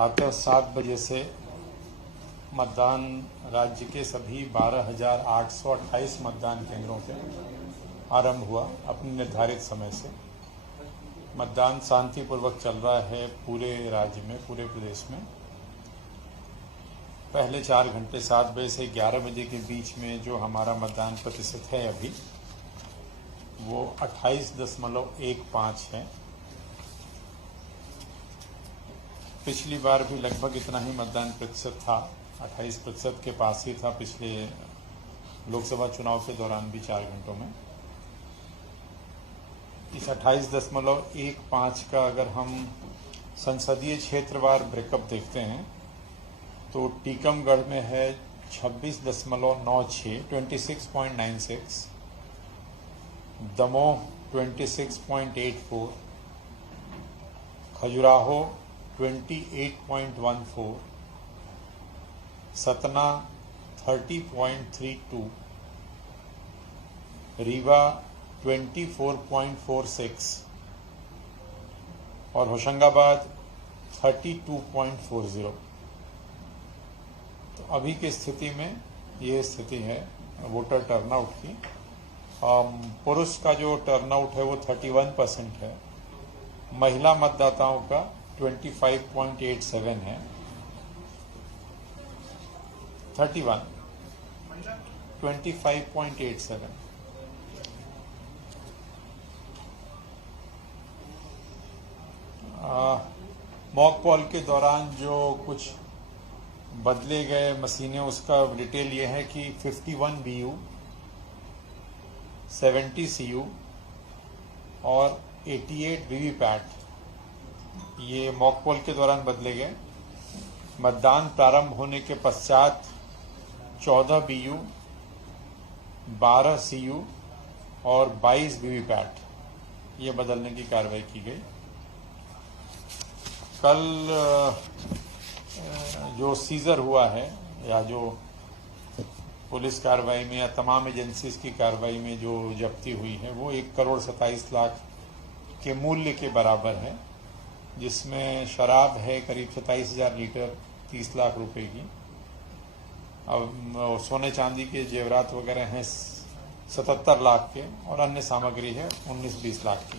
प्रातः 7 बजे से मतदान राज्य के सभी 12,828 मतदान केंद्रों पे आरंभ हुआ अपने निर्धारित समय से। मतदान शांतिपूर्वक चल रहा है पूरे राज्य में, पूरे प्रदेश में। पहले 4 घंटे 7 बजे से 11 बजे के बीच में जो हमारा मतदान प्रतिशत है अभी वो 28.15 है। पिछली बार भी लगभग इतना ही मतदान प्रतिशत था, 28% के पास ही था पिछले लोकसभा चुनाव के दौरान भी 4 घंटों में। इस 28.15 का अगर हम संसदीय क्षेत्रवार ब्रेकअप देखते हैं तो टीकमगढ़ में है 26.96 26.96, दमोह 26.84, खजुराहो 28.14, सतना 30.32, रीवा 24.46 और होशंगाबाद 32.40। तो अभी की स्थिति में ये स्थिति है वोटर टर्नआउट की। पुरुष का जो टर्नआउट है वो 31% है, महिला मतदाताओं का 25.87 है। 25.87। मॉक पोल के दौरान जो कुछ बदले गए मशीनें, उसका डिटेल ये है कि 51 BU, 70 CU और 88 वीवीपैट ये मॉक पोल के दौरान बदले गए। मतदान प्रारंभ होने के पश्चात 14 BU, 12 CU और 22 वीवीपैट ये बदलने की कार्रवाई की गई। कल जो सीजर हुआ है या जो पुलिस कार्रवाई में या तमाम एजेंसीज की कार्रवाई में जो जब्ती हुई है वो 1,27,00,000 के मूल्य के बराबर है, जिसमें शराब है करीब 27,000 लीटर 30 लाख रुपए की। अब सोने चांदी के जेवरात वगैरह हैं 77 लाख के और अन्य सामग्री है 19-20 लाख की।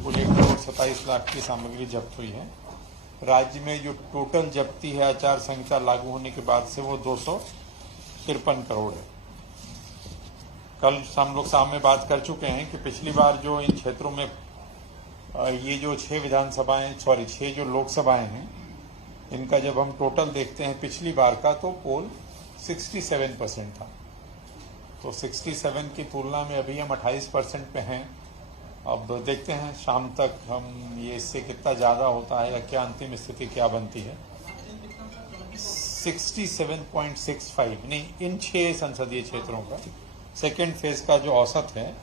कुल 1,27,00,000 की सामग्री जब्त हुई है। राज्य में जो टोटल जब्ती है आचार संहिता लागू होने के बाद से वो 253 करोड़ है। कल हम लोग सामने बात कर चुके हैं कि पिछली बार जो इन क्षेत्रों में ये जो 6 जो लोकसभाएं हैं, इनका जब हम टोटल देखते हैं पिछली बार का तो पोल 67% था। तो 67 की तुलना में अभी हम 28% पे हैं। अब देखते हैं शाम तक हम ये इससे कितना ज़्यादा होता है या क्या अंतिम स्थिति क्या बनती है। 67.65 नहीं, इन 6 संसदीय क्षेत्रों का सेकेंड फेज का जो औसत है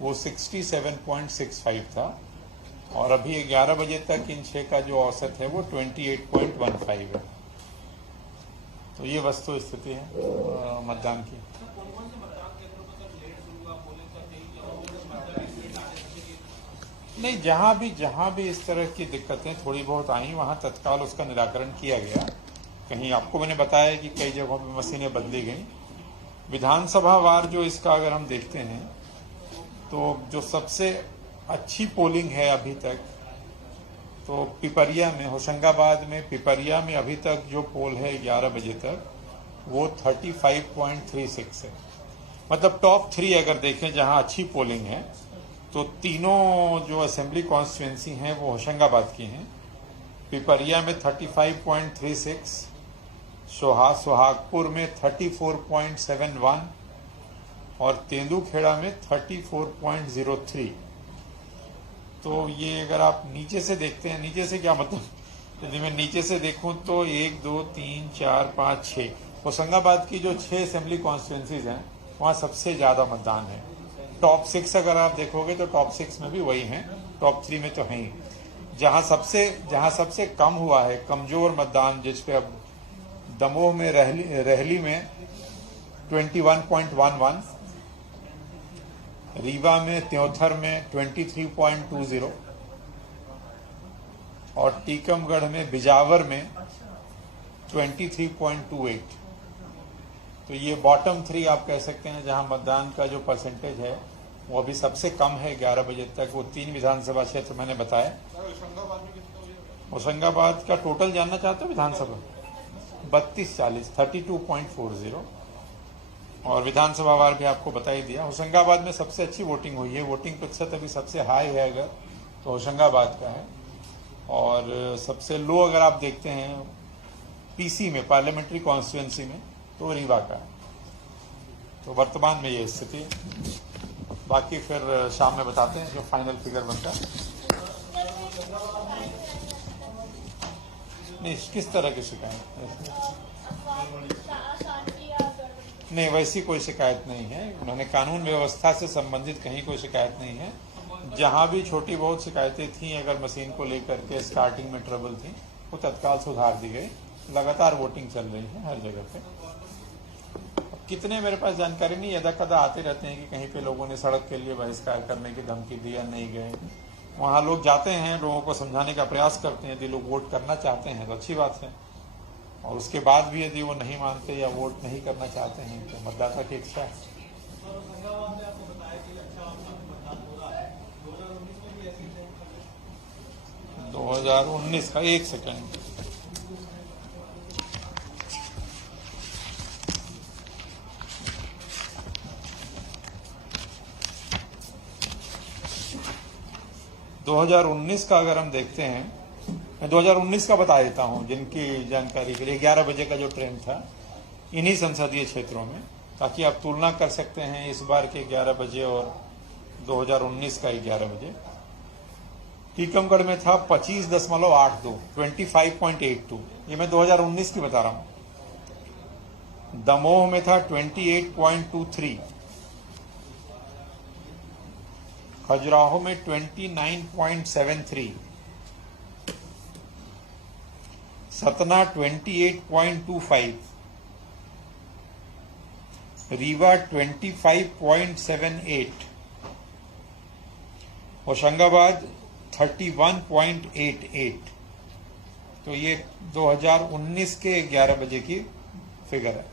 वो 67.65 था और अभी 11 बजे तक इन 6 का जो औसत है वो 28.15 है। तो ये वस्तु स्थिति है मतदान की। नहीं, जहां भी इस तरह की दिक्कतें थोड़ी बहुत आई वहां तत्काल उसका निराकरण किया गया। कहीं आपको मैंने बताया कि कई जगहों पे मशीनें बदली गई। विधानसभा वार जो इसका अगर हम देखते हैं तो जो सबसे अच्छी पोलिंग है अभी तक तो पिपरिया में, होशंगाबाद में पिपरिया में अभी तक जो पोल है 11 बजे तक वो 35.36 है। मतलब टॉप 3 अगर देखें जहां अच्छी पोलिंग है तो तीनों जो असेंबली कॉन्स्टिट्यूएंसी हैं वो होशंगाबाद की हैं। पिपरिया में 35.36, सोहागपुर में 34.71 और तेंदुखेड़ा में 34.03। तो ये अगर आप नीचे से देखते हैं, नीचे से क्या मतलब, यदि मैं नीचे से देखूं तो 1 2 3 4 5 6 होशंगाबाद की जो 6 असेंबली कॉन्स्टिट्यूएंसीज हैं वहां सबसे ज्यादा मतदान है। टॉप 6 अगर आप देखोगे तो टॉप 6 में भी वही हैं, टॉप 3 में तो है ही। जहां सबसे कम हुआ है कमजोर मतदान, जिसपे अब दमोह में रहली में 21.11, रीवा में त्योथर में 23.20, और टीकमगढ़ में बिजावर में 23.28। तो ये बॉटम 3 आप कह सकते हैं जहां मतदान का जो परसेंटेज है वो अभी सबसे कम है 11 बजे तक। वो 3 विधानसभा क्षेत्र मैंने बताया। होशंगाबाद का टोटल जानना चाहते हो विधानसभा? 3240 32.40। और विधानसभा वार भी आपको बता ही दिया। होशंगाबाद में सबसे अच्छी वोटिंग हुई है। वोटिंग प्रतिशत अभी सबसे हाई है अगर तो होशंगाबाद का है। और सबसे लो अगर आप देखते हैं पीसी में, पार्लियामेंट्री कॉन्स्टिट्यूएंसी में, तो रीवा का है। तो वर्तमान में ये स्थिति है। बाकी फिर शाम में बताते हैं जो फाइनल फिगर बनता है। नहीं, किस तरह की शिकायत? नहीं, वैसी कोई शिकायत नहीं है। उन्होंने कानून व्यवस्था से संबंधित कहीं कोई शिकायत नहीं है। जहां भी छोटी बहुत शिकायतें थी, अगर मशीन को लेकर के स्टार्टिंग में ट्रबल थी, वो तत्काल सुधार दी गई। लगातार वोटिंग चल रही है हर जगह पे। कितने मेरे पास जानकारी नहीं, यदा कदा आते रहते हैं कि कहीं पे लोगों ने सड़क के लिए बहिष्कार करने की धमकी दी या नहीं गए। वहां लोग जाते हैं, लोगों को समझाने का प्रयास करते हैं। यदि लोग वोट करना चाहते हैं तो अच्छी बात है, और उसके बाद भी यदि वो नहीं मानते या वोट नहीं करना चाहते हैं तो मतदाता की इच्छा है। 2019 का, एक सेकंड, का अगर हम देखते हैं, मैं 2019 का बता देता हूं जिनकी जानकारी के लिए। 11 बजे का जो ट्रेंड था इन्हीं संसदीय क्षेत्रों में, ताकि आप तुलना कर सकते हैं इस बार के 11 बजे और 2019 का 11 बजे। टीकमगढ़ में था 25.82, 25.82। ये मैं 2019 की बता रहा हूं। दमोह में था 28.23, खजुराहो में 29.73, सतना 28.25, रीवा 25.78, होशंगाबाद 31.88। तो ये 2019 के 11 बजे की फिगर है।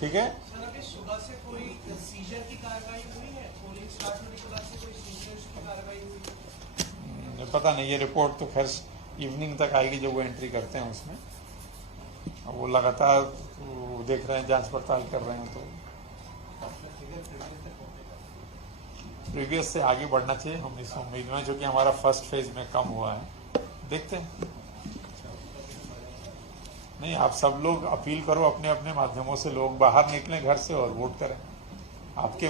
ठीक है। सुबह से कोई सीजर की कार्रवाई हुई है? पोलिंग स्टार्ट होने के बाद से कोई सीजर की कार्रवाई हुई है? पता नहीं, ये रिपोर्ट तो खैर इवनिंग तक आएगी जो वो एंट्री करते हैं उसमें। वो लगातार देख रहे हैं, जांच पड़ताल कर रहे हैं। तो प्रीवियस से आगे बढ़ना चाहिए हम इस उम्मीद में, जो कि हमारा फर्स्ट फेज में कम हुआ है। देखते हैं। नहीं, आप सब लोग अपील करो अपने अपने माध्यमों से, लोग बाहर निकलें घर से और वोट करें। आपके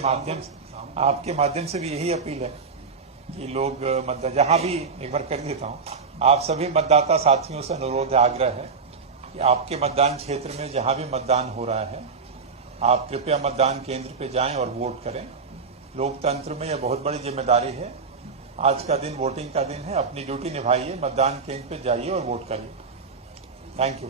माध्यम से भी यही अपील है कि लोग जहां भी, एक बार कर देता हूं, आप सभी मतदाता साथियों से अनुरोध, आग्रह है कि आपके मतदान क्षेत्र में जहां भी मतदान हो रहा है, आप कृपया मतदान केंद्र पे जाएं और वोट करें। लोकतंत्र में यह बहुत बड़ी जिम्मेदारी है। आज का दिन वोटिंग का दिन है। अपनी ड्यूटी निभाइए, मतदान केंद्र पे जाइए और वोट करिए। Thank you.